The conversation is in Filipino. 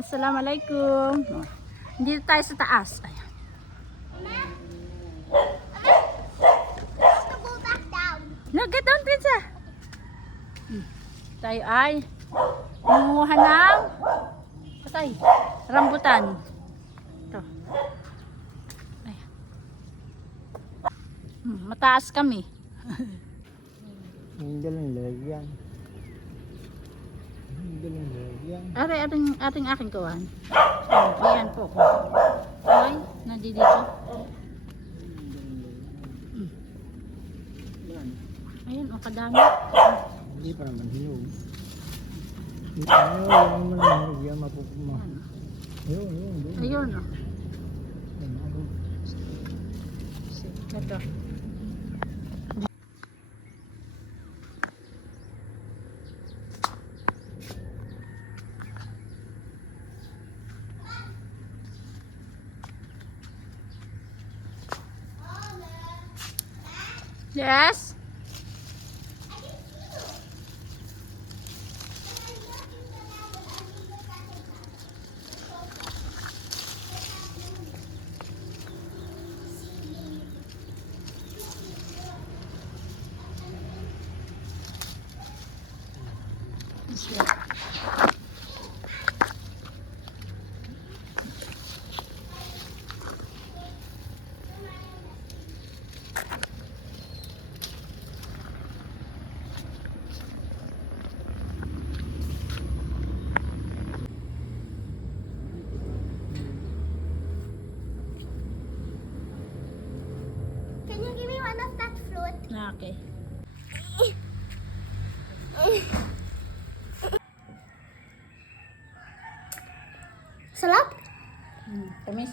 Assalamualaikum. Oh. Dito tayo sa taas. Ayan. No, get down, Princess. Tayo ay mangunguha ng rambutan. Ito. Ayan. Mataas kami. Ang galing lalagyan. Ang galing lalagyan. Ating aking kawan. Ayan po. Ay, nandito. Ayan, o kadami. Hindi pa naman hinog. Ano, yung naman hinog yan, mapupuma. Ayun. Ayun, o. Ito. Yes. Can you give me one of that fruit? Okay. Sarap? Tamis.